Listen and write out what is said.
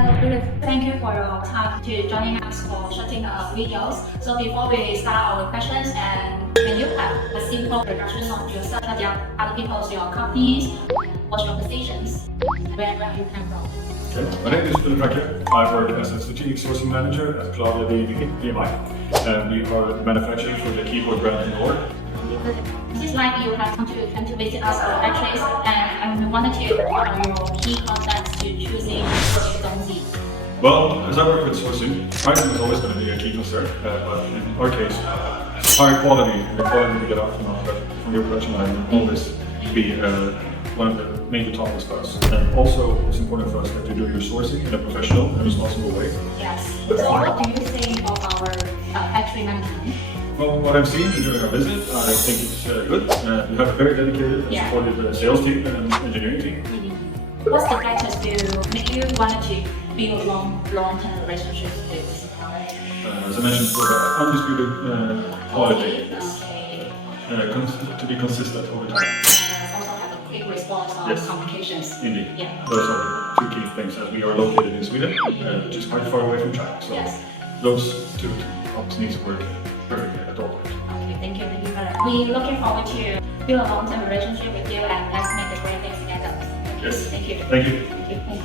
Thank you for your time to joining us for shooting videos. So before we start our questions, and can you have a simple introduction of yourself, other people's your companies, what's your positions, where you come from? Okay. My name is Philip. I work as a strategic sourcing manager at Claudia DMI, and we are manufacturing for the keyboard brand in Nord. This is like you have come to visit us at factories, and we wanted to what are your key concepts to choosing Dongji? Well, as I work with sourcing, pricing is always going to be a key concern, but in our case, high quality, the quality we get out from your production line will always be one of the major topics for us. And also, it's important for us that you do your sourcing in a professional and responsible way. Yes. So what do you think of our factory management? Well, what I've seen during our visit, I think it's good. We have a very dedicated and supportive sales team and engineering team. What's the factors to make you want to build long-term relationships with suppliers? As I mentioned before, undisputed quality to be consistent over time. Also have a quick response on communications. Indeed. Yeah. Those are the two key things, as we are located in Sweden, which is quite far away from China. So those two topics need to work perfectly at all. Okay, thank you. We're looking forward to build a long-term relationship with you, and let's make the great things together. Yes. Thank you. Thank you. Thank you.